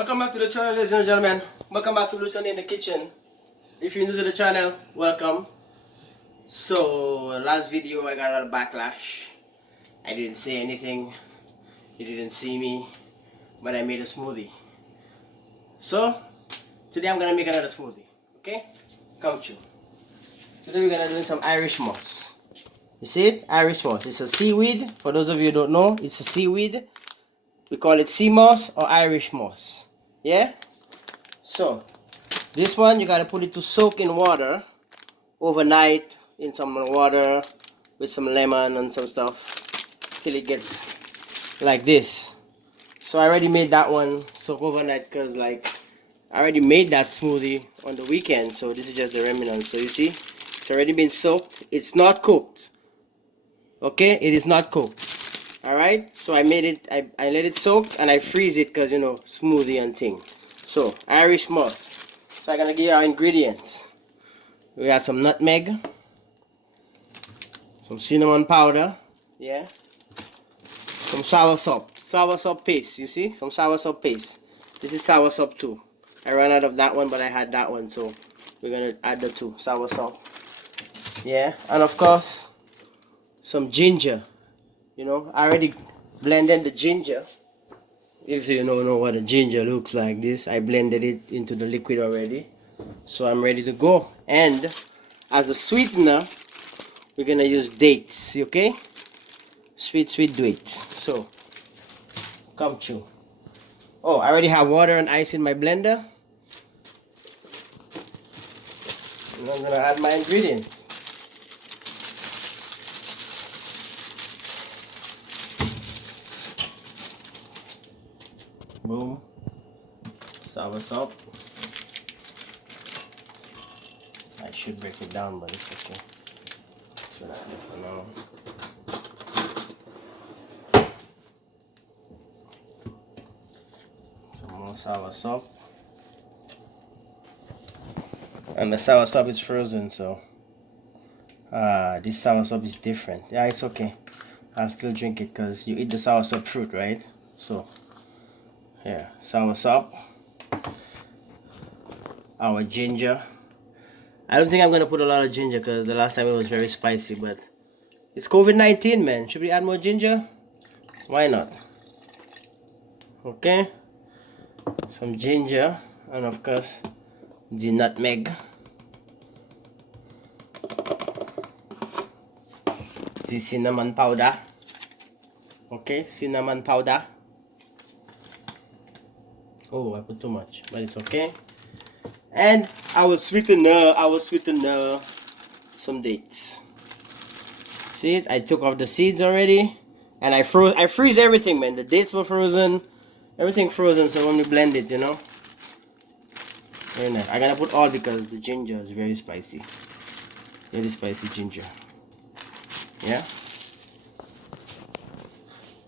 Welcome back to the channel, ladies and gentlemen. Welcome back to Lucian in the kitchen. If you're new to the channel, welcome. So, last video I got a lot of backlash. I didn't say anything. You didn't see me. But I made a smoothie. So, today I'm gonna make another smoothie. Okay? Come true. Today we're gonna do some Irish moss. You see it? Irish moss. It's a seaweed. For those of you who don't know, it's a seaweed. We call it sea moss or Irish moss. Yeah? So, this one you gotta put it to soak in water overnight in some water with some lemon and some stuff till it gets like this. So I already made that one soak overnight because I already made that smoothie on the weekend. So this is just the remnant. So you see, it's already been soaked. It's not cooked. Okay, it is not cooked. Alright, so I made it, I let it soak and I freeze it because, you know, smoothie and thing. So, Irish moss. So I'm going to give you our ingredients. We got some nutmeg, some cinnamon powder, yeah, some soursop paste, you see, some soursop paste. This is soursop too. I ran out of that one, but I had that one, so we're going to add the two, soursop, yeah, and of course, some ginger. You know, I already blended the ginger. If you don't know what a ginger looks like, this I blended it into the liquid already, so I'm ready to go. And as a sweetener, we're gonna use dates. Okay, sweet dates. So come true. Oh, I already have water and ice in my blender, and I'm gonna add my ingredients. Boom. Soursop. I should break it down, but it's okay. So that's it for now. Some more soursop. And the soursop is frozen, so this soursop is different. Yeah, it's okay. I'll still drink it because you eat the soursop fruit, right? So yeah, soursop, our ginger. I don't think I'm gonna put a lot of ginger because the last time it was very spicy, but it's COVID-19, man. Should we add more ginger? Why not? Okay, some ginger, and of course the nutmeg, the cinnamon powder. Okay, cinnamon powder. Oh, I put too much, but it's okay. And I will sweeten some dates. See it? I took off the seeds already, and I freeze everything, man. The dates were frozen, everything frozen. So when we blend it, you know, very nice. I'm gonna put all because the ginger is very spicy ginger. Yeah.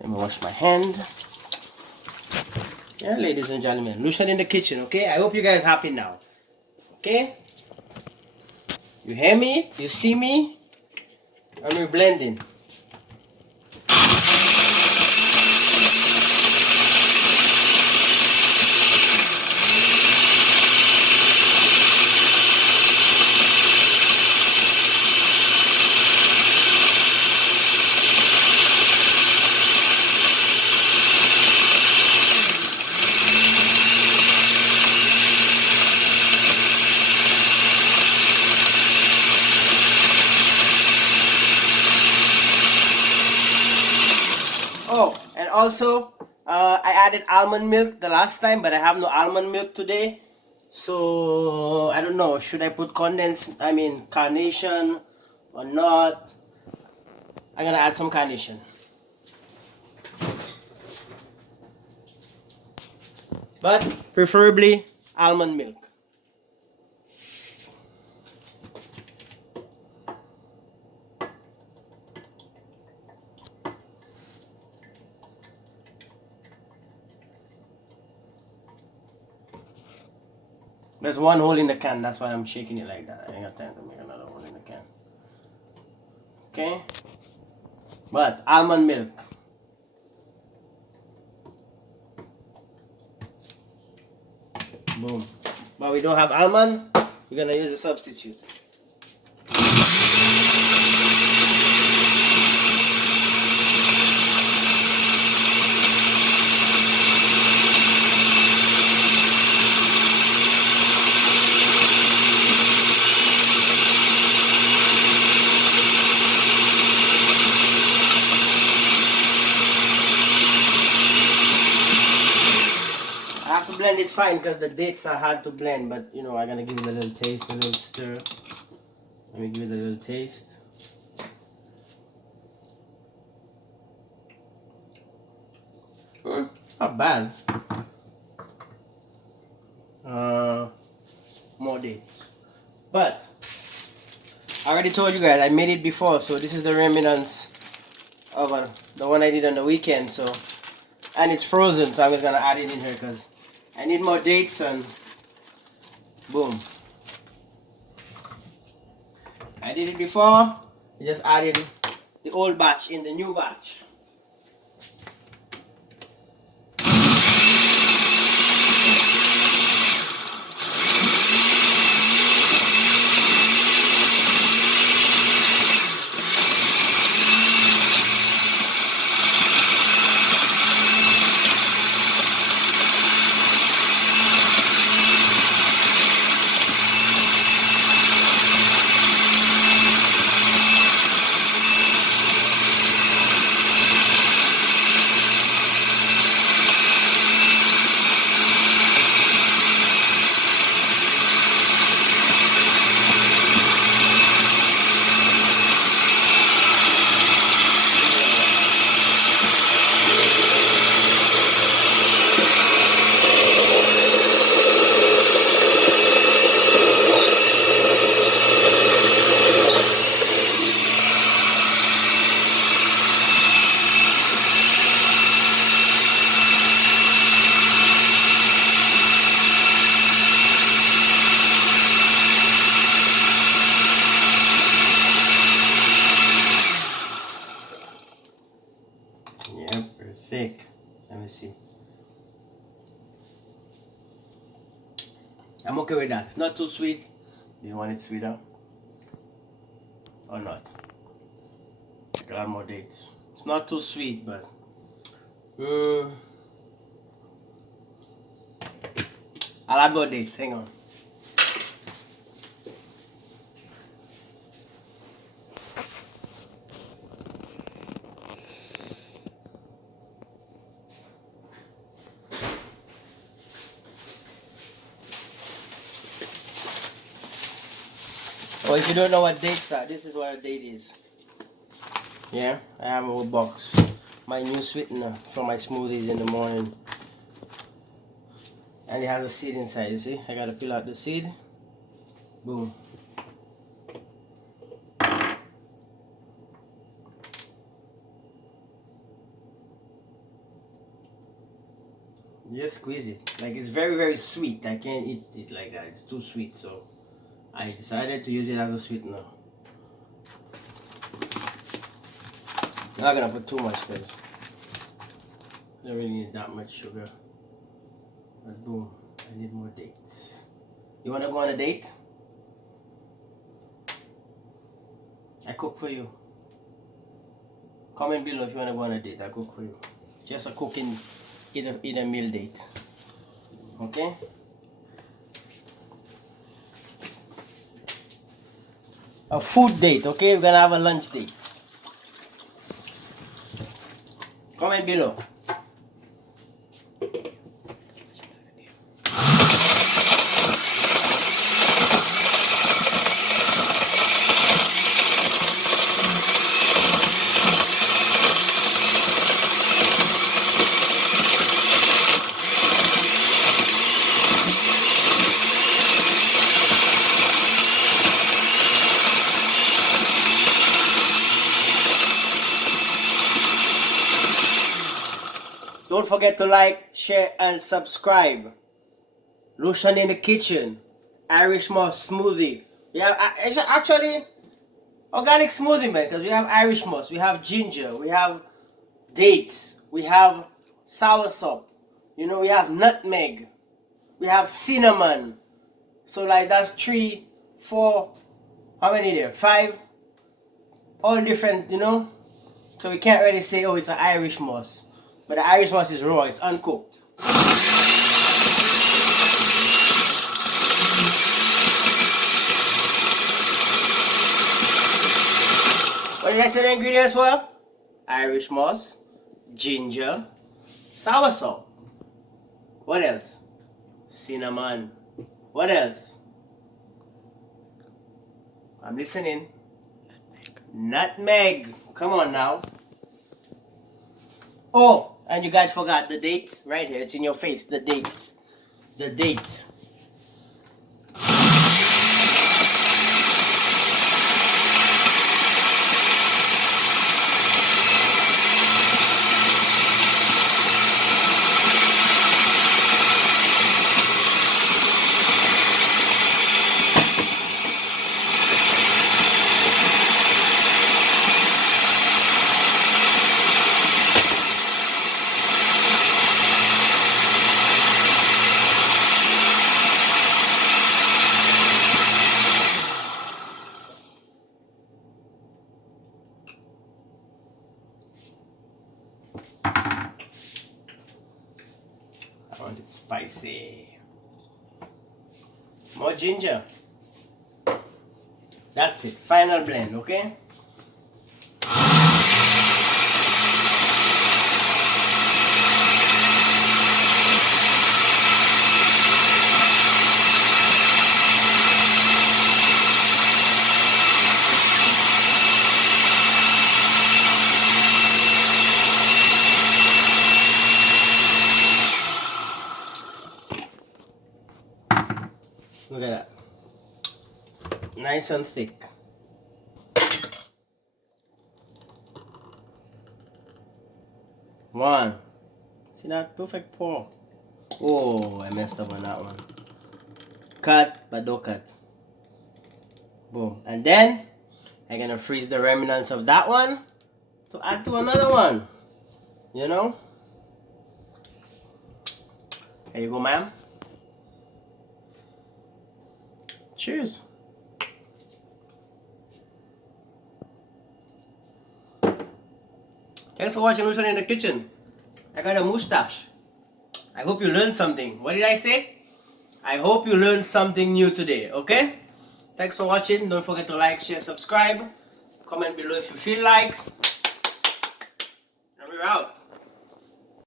Let me wash my hand. Yeah, ladies and gentlemen, Lucian in the kitchen. Okay, I hope you guys happy now. Okay, you hear me? You see me? And we're blending. Oh, and also, I added almond milk the last time, but I have no almond milk today. So, I don't know, should I put carnation or not? I'm gonna add some carnation. But, preferably, almond milk. There's one hole in the can, that's why I'm shaking it like that. I ain't got time to make another hole in the can. Okay? But almond milk. Boom. But we don't have almond. We're gonna use a substitute. I have to blend it fine because the dates are hard to blend, but you know, I'm gonna give it a little taste, a little stir. Let me give it a little taste. Not bad. More dates. But I already told you guys I made it before, so this is the remnants of the one I did on the weekend. So, and it's frozen, so I'm just gonna add it in here because I need more dates and boom. I did it before. I just added the old batch in the new batch. Yep, very thick. Let me see. I'm okay with that. It's not too sweet. Do you want it sweeter? Or not? Like a lot more dates. It's not too sweet, but I'll add more dates. Hang on. Well, if you don't know what dates are, this is what a date is. Yeah, I have a whole box. My new sweetener for my smoothies in the morning. And it has a seed inside, you see? I gotta peel out the seed. Boom. Just squeeze it. Like, it's very, very sweet. I can't eat it like that. It's too sweet, so I decided to use it as a sweetener. I'm not gonna put too much because I don't really need that much sugar. But boom, I need more dates. You wanna go on a date? I cook for you. Comment below if you wanna go on a date. I cook for you. Just a cooking, eat a meal date. Okay? A food date, okay? We're gonna have a lunch date. Comment below. Don't forget to like, share, and subscribe. Lucian in the kitchen. Irish moss smoothie. We have actually organic smoothie, man, because we have Irish moss, we have ginger, we have dates, we have soursop, you know, we have nutmeg. we have cinnamon. So like that's 3, 4, how many there? 5, all different, you know. So we can't really say, oh, it's an Irish moss. But the Irish moss is raw, it's uncooked. What did I say the ingredients were? Irish moss, ginger, soursop. What else? Cinnamon. What else? I'm listening. Nutmeg. Come on now. Oh, and you guys forgot the date right here. It's in your face. The date. The date. I want it spicy. More ginger. That's it. Final blend, okay? Look at that. Nice and thick. One. See that? Perfect pour. Oh, I messed up on that one. Cut, but don't cut. Boom. And then, I'm gonna freeze the remnants of that one to add to another one. You know? There you go, ma'am. Cheers. Thanks for watching Lucian in the Kitchen. I got a mustache. I hope you learned something. What did I say? I hope you learned something new today, okay? Thanks for watching. Don't forget to like, share, subscribe. Comment below if you feel like. And we're out.